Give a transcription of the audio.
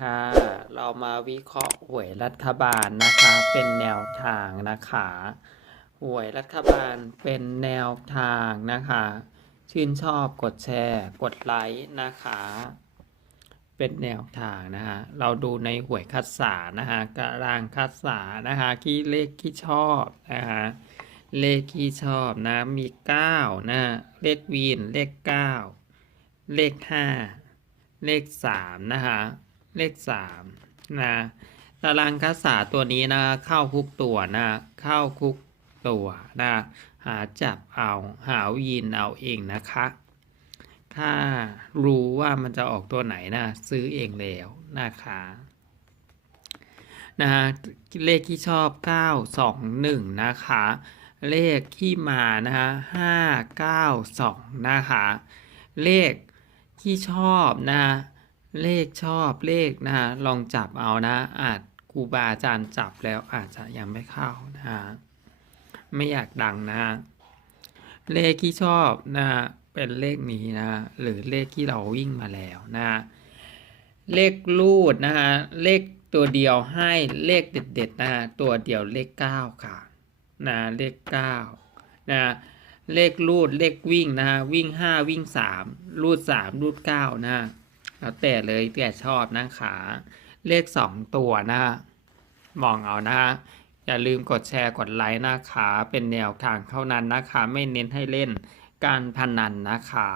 ค่ะ เรามาวิเคราะห์หวยรัฐบาลนะคะ เป็นแนวทางนะคะหวยรัฐบาลเป็นแนวทางนะคะ ชื่นชอบกดแชร์ กดไลค์นะคะ เป็นแนวทางนะคะเราดูในหวยคัดสานะคะกะรางคัดสานะคะที่เลขที่ชอบนะคะเลขที่ชอบนะมี 9 นะเลขวีนเลข 9 เลข 5 เลข 3 นะคะ เลข3นะตารางคัดสาตัวนี้นะ เข้าคุกตัวนะ เข้าคุกตัวนะ หาจับเอาหาวีนเอาเองนะคะถ้ารู้ว่ามันจะออกตัวไหนนะซื้อเองแล้วนะคะนะฮะเลขที่ชอบ 921 นะคะ เลขที่มานะฮะ592 นะคะ เลขที่ชอบนะ เลขชอบเลขนะลองจับเอานะ อาจครูบาอาจารย์จับแล้วอาจจะยังไม่เข้านะไม่อยากดังนะ เลขที่ชอบนะเป็นเลขนี้นะ หรือเลขที่เราวิ่งมาแล้วนะเลขรูดนะฮะเลขตัวเดียวให้เลขเด็ดๆนะฮะตัวเดียวเลขเก้าค่ะนะเลขเก้านะเลขรูดเลขวิ่งนะฮะวิ่งห้าวิ่งสามรูดสามรูดเก้านะ แล้วแต่เลยแต่ชอบนะคะ เลขสองตัวนะมองเอานะฮะอย่าลืมกดแชร์กดไลค์นะคะ เป็นแนวทางเท่านั้นนะคะ ไม่เน้นให้เล่นการพนันนะคะ